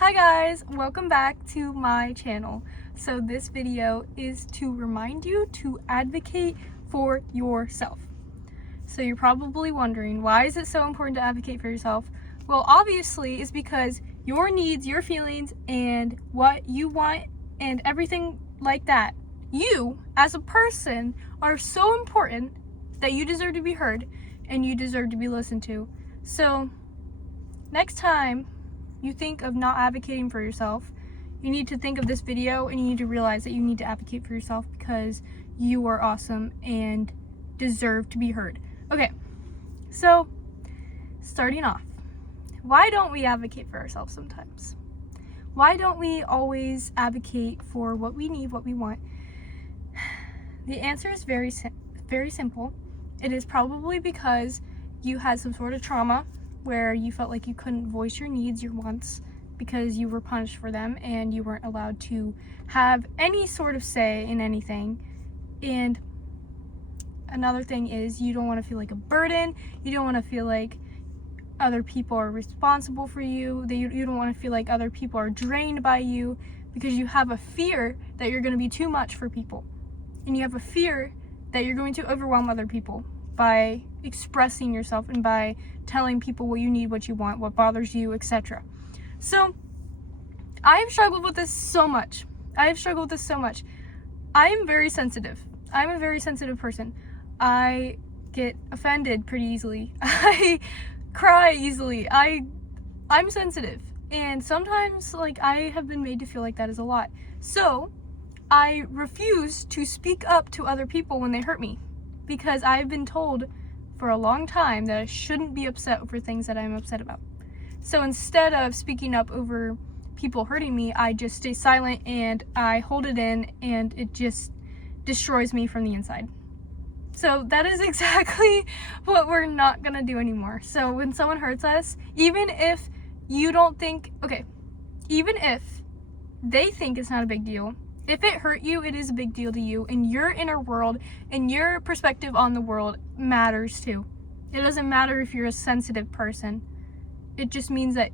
Hi guys, welcome back to my channel. So this video is to remind you to advocate for yourself. So you're probably wondering, why is it so important to advocate for yourself? Well, obviously it's because your needs, your feelings, and what you want and everything like that, you as a person are so important that you deserve to be heard and you deserve to be listened to. So next time you think of not advocating for yourself, you need to think of this video and you need to realize that you need to advocate for yourself because you are awesome and deserve to be heard. Okay, so starting off, why don't we advocate for ourselves sometimes? Why don't we always advocate for what we need, what we want? The answer is very simple. It is probably because you had some sort of trauma where you felt like you couldn't voice your needs, your wants, because you were punished for them and you weren't allowed to have any sort of say in anything. And another thing is you don't want to feel like a burden. You don't want to feel like other people are responsible for you. You don't want to feel like other people are drained by you because you have a fear that you're going to be too much for people. And you have a fear that you're going to overwhelm other people by expressing yourself and by telling people what you need, what you want, what bothers you, etc. So I've struggled with this so much. I am very sensitive. I'm a very sensitive person. I get offended pretty easily. I cry easily. I'm sensitive. And sometimes I have been made to feel like that is a lot. So I refuse to speak up to other people when they hurt me, because I've been told for a long time that I shouldn't be upset over things that I'm upset about. So instead of speaking up over people hurting me, I just stay silent and I hold it in, and it just destroys me from the inside. So that is exactly what we're not gonna do anymore. So when someone hurts us, even if you don't think, even if they think it's not a big deal, if it hurt you, it is a big deal to you, and your inner world and your perspective on the world matters too. It doesn't matter if you're a sensitive person. It just means that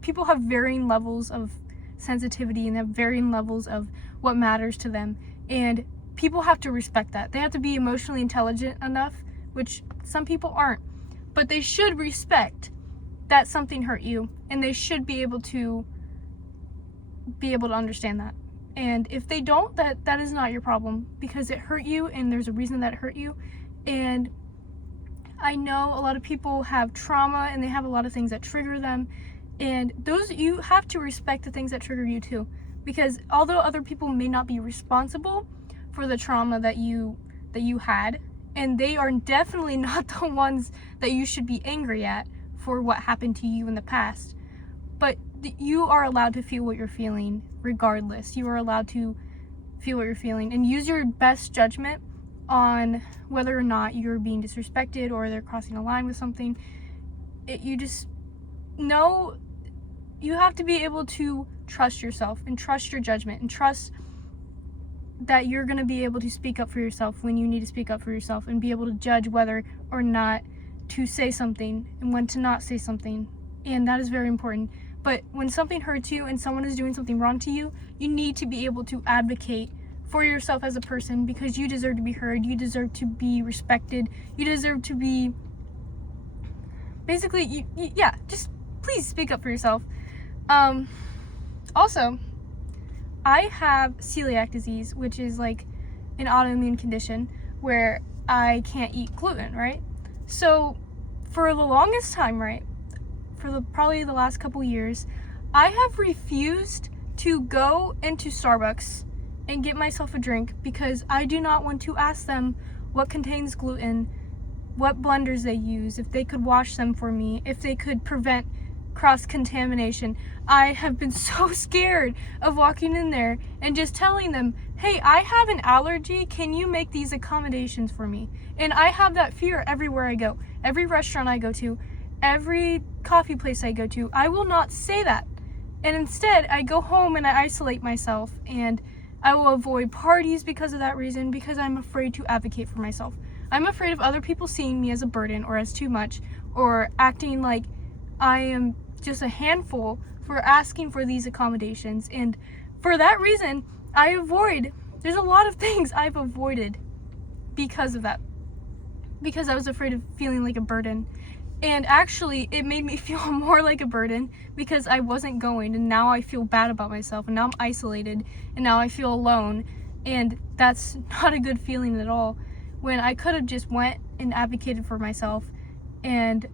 people have varying levels of sensitivity and have varying levels of what matters to them, and people have to respect that. They have to be emotionally intelligent enough, which some people aren't, but they should respect that something hurt you, and they should be able to understand that. And if they don't, that is not your problem, because it hurt you and there's a reason that it hurt you. And I know a lot of people have trauma and they have a lot of things that trigger them, and those, you have to respect the things that trigger you too, because although other people may not be responsible for the trauma that you had, and they are definitely not the ones that you should be angry at for what happened to you in the past, but you are allowed to feel what you're feeling regardless. You are allowed to feel what you're feeling and use your best judgment on whether or not you're being disrespected or they're crossing a line with something. You just know you have to be able to trust yourself and trust your judgment and trust that you're going to be able to speak up for yourself when you need to speak up for yourself, and be able to judge whether or not to say something and when to not say something. And that is very important. But when something hurts you and someone is doing something wrong to you, you need to be able to advocate for yourself as a person, because you deserve to be heard, you deserve to be respected, you deserve to be, basically, just please speak up for yourself. Also, I have celiac disease, which is like an autoimmune condition where I can't eat gluten, right? So for the longest time, right, for probably the last couple years, I have refused to go into Starbucks and get myself a drink, because I do not want to ask them what contains gluten, what blenders they use, if they could wash them for me, if they could prevent cross-contamination. I have been so scared of walking in there and just telling them, hey, I have an allergy, can you make these accommodations for me? And I have that fear everywhere I go. Every restaurant I go to, every coffee place I go to, I will not say that. And instead, I go home and I isolate myself, and I will avoid parties because of that reason, because I'm afraid to advocate for myself. I'm afraid of other people seeing me as a burden or as too much, or acting like I am just a handful for asking for these accommodations. And for that reason, there's a lot of things I've avoided because of that. Because I was afraid of feeling like a burden. And actually, it made me feel more like a burden because I wasn't going, and now I feel bad about myself, and now I'm isolated, and now I feel alone, and that's not a good feeling at all, when I could have just went and advocated for myself and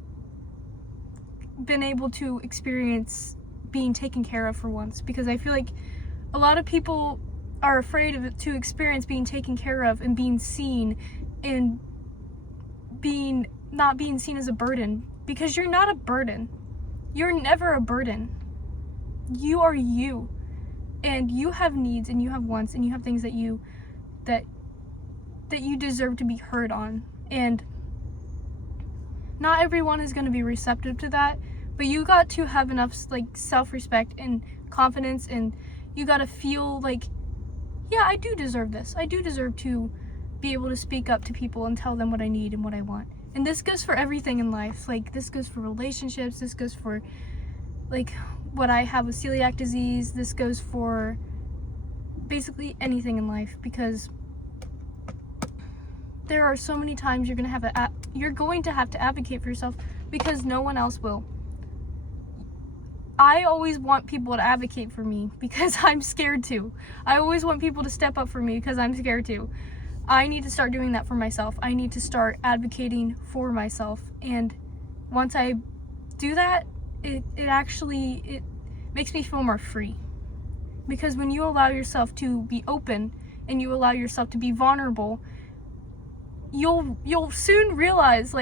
been able to experience being taken care of for once. Because I feel like a lot of people are afraid to experience being taken care of and being seen, and not being seen as a burden, because you're not a burden. You're never a burden. You are you, and you have needs, and you have wants, and you have things that you deserve to be heard on. And not everyone is going to be receptive to that, but you got to have enough self-respect and confidence, and you got to feel like, yeah, I do deserve this. I do deserve to be able to speak up to people and tell them what I need and what I want. And this goes for everything in life. This goes for relationships. This goes for what I have with celiac disease. This goes for basically anything in life, because there are so many times you're going to have to advocate for yourself because no one else will. I always want people to advocate for me because I'm scared to. I always want people to step up for me because I'm scared to. I need to start doing that for myself. I need to start advocating for myself. And once I do that, it makes me feel more free. Because when you allow yourself to be open and you allow yourself to be vulnerable, you'll soon realize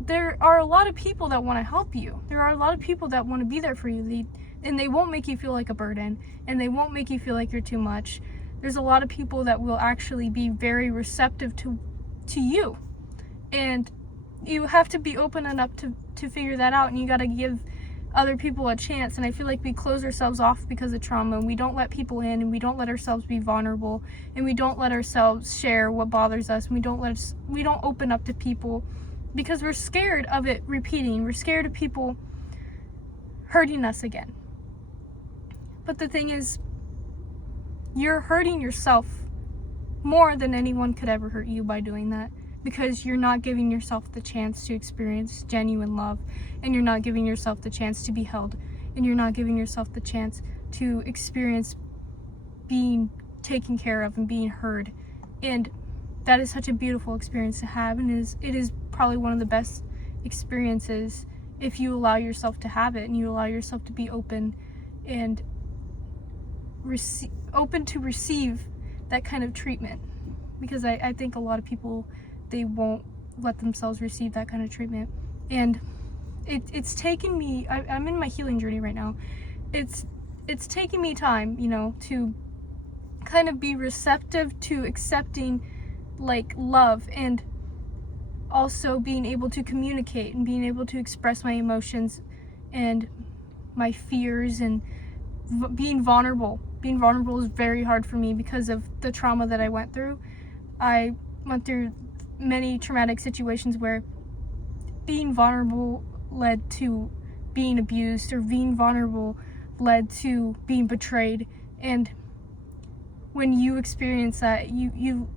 there are a lot of people that want to help you. There are a lot of people that want to be there for you. And they won't make you feel like a burden, and they won't make you feel like you're too much. There's a lot of people that will actually be very receptive to you. And you have to be open enough to figure that out, and you got to give other people a chance. And I feel like we close ourselves off because of trauma, and we don't let people in, and we don't let ourselves be vulnerable, and we don't let ourselves share what bothers us, and we don't open up to people because we're scared of it repeating. We're scared of people hurting us again. But the thing is, you're hurting yourself more than anyone could ever hurt you by doing that, because you're not giving yourself the chance to experience genuine love, and you're not giving yourself the chance to be held, and you're not giving yourself the chance to experience being taken care of and being heard. And that is such a beautiful experience to have, and it is probably one of the best experiences if you allow yourself to have it, and you allow yourself to be open and open to receive that kind of treatment. Because I think a lot of people, they won't let themselves receive that kind of treatment. And it's taken me, I'm in my healing journey right now. It's taken me time, to kind of be receptive to accepting love, and also being able to communicate and being able to express my emotions and my fears, and being vulnerable. Being vulnerable is very hard for me because of the trauma that I went through. I went through many traumatic situations where being vulnerable led to being abused, or being vulnerable led to being betrayed. And when you experience that, you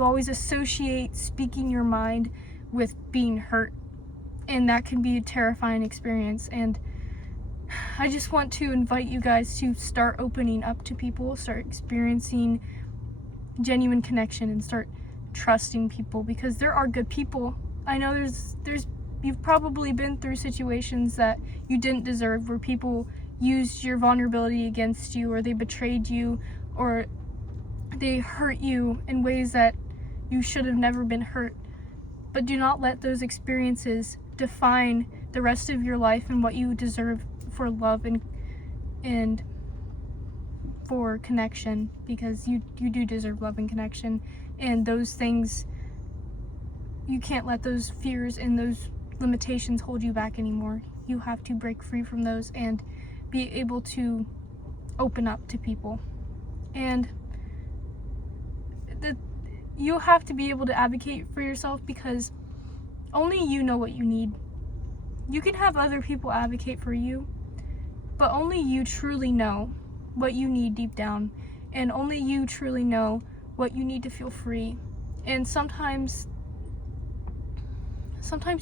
always associate speaking your mind with being hurt, and that can be a terrifying experience. And I just want to invite you guys to start opening up to people, start experiencing genuine connection, and start trusting people, because there are good people. I know you've probably been through situations that you didn't deserve, where people used your vulnerability against you, or they betrayed you, or they hurt you in ways that you should have never been hurt. But do not let those experiences define the rest of your life and what you deserve for love and for connection, because you do deserve love and connection. And those things, you can't let those fears and those limitations hold you back anymore. You have to break free from those and be able to open up to people. And you have to be able to advocate for yourself, because only you know what you need. You can have other people advocate for you, but only you truly know what you need deep down, and only you truly know what you need to feel free. And sometimes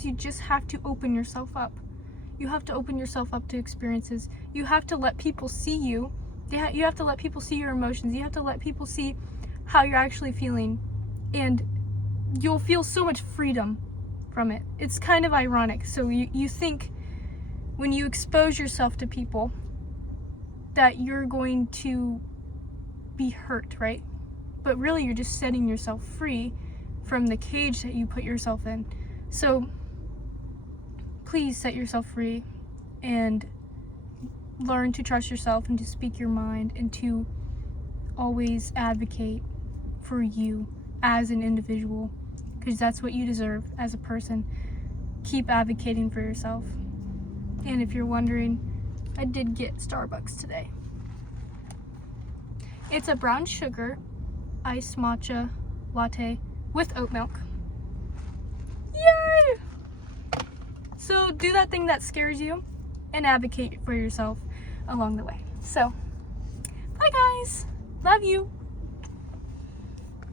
you just have to open yourself up. You have to open yourself up to experiences. You have to let people see you. You have to let people see your emotions. You have to let people see how you're actually feeling, and you'll feel so much freedom from it. It's kind of ironic. So you think when you expose yourself to people that you're going to be hurt, right? But really you're just setting yourself free from the cage that you put yourself in. So please set yourself free and learn to trust yourself and to speak your mind and to always advocate for you as an individual, because that's what you deserve as a person. Keep advocating for yourself. And if you're wondering, I did get Starbucks today. It's a brown sugar iced matcha latte with oat milk. Yay! So do that thing that scares you and advocate for yourself along the way. So, bye guys. Love you.